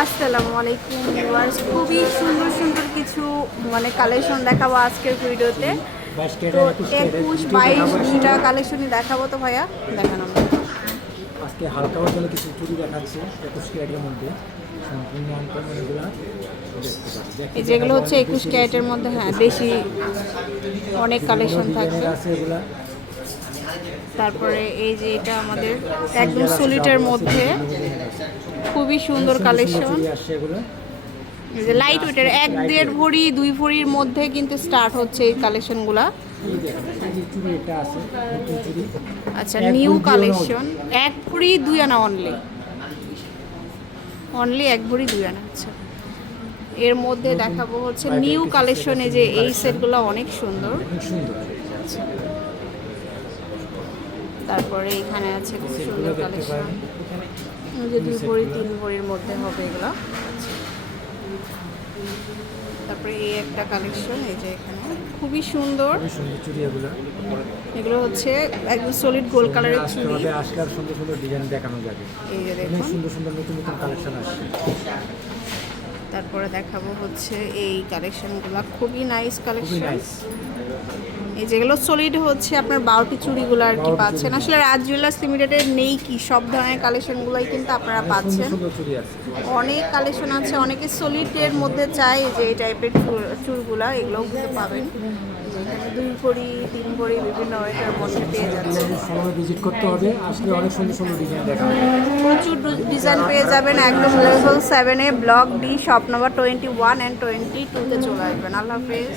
আসসালামু আলাইকুম ভিউয়ার্স। খুবই সুন্দর সুন্দর কিছু মানে কালেকশন দেখাবো আজকের ভিডিওতে। তো একুশ বাইশ দুইটা কালেকশনই দেখাবো তো ভাইয়া দেখানো আজকে হালকা বদলে কিছু চুরি দেখাচ্ছে একুশ ক্যারেটের মধ্যে। সম্পূর্ণ এই যেগুলো হচ্ছে একুশ ক্যারেটের মধ্যে হ্যাঁ বেশি অনেক কালেকশন থাকবে এগুলা। তারপরে এই যে এটা আমাদের একদম সলিটের মধ্যে। খুবই সুন্দর কালেকশন যে লাইট ওয়েটের এক দেড় ভরি দুই ভরির মধ্যে কিন্তু স্টার্ট হচ্ছে এই কালেকশনগুলা আচ্ছা নিউ কালেকশন এক ভরি দুই আনা অনলি অনলি এক ভরি দুই আনা আচ্ছা। এর মধ্যে দেখাবো হচ্ছে নিউ কালেকশনে যে এই। সেটগুলো অনেক সুন্দর। অনেক সুন্দর। তারপরে এখানে আছে খুব সুন্দর কালেকশন যে দুই ভরি তিন ভরির মধ্যে হবে এগুলো। তারপরে এই একটা কালেকশন এই যে এখানে। খুবই সুন্দর। এগুলো। হচ্ছে একদম সলিড গোল্ড কালারের চুড়ি। আসলে সুন্দর সুন্দর ডিজাইন দেখানো যাবে। এই যে দেখুন। সুন্দর সুন্দর নতুন নতুন কালেকশন আসছে। তারপরে দেখাবো হচ্ছে এই কালেকশনগুলো খুবই নাইস কালেকশন এই যেগুলো সলিড হচ্ছে আপনার বারোটি চুড়িগুলো আর কি পাচ্ছেন। আসলে রাজ জুয়েলার্স লিমিটেডের নেই কি সব ধরনের কালেকশনগুলোই কিন্তু আপনারা পাচ্ছেন। চুরি আছে। অনেক কালেকশন আছে অনেকে সলিডের মধ্যে চাই যে এই টাইপের চুড়গুলা এগুলোও কিন্তু পাবেন। দুই ভরি তিন ভরি বিভিন্ন ওয়েটের মধ্যে পেয়ে যাচ্ছেন। সময় ভিজিট করতে হবে। আসলে অনেক সুন্দর সুন্দর ডিজাইন দেখা প্রচুর ডিজাইন পেয়ে যাবেন একদম লেভেল সেভেনে block D shop number twenty one and twenty টুতে চলে আসবেন। আল্লাহ হাফেজ।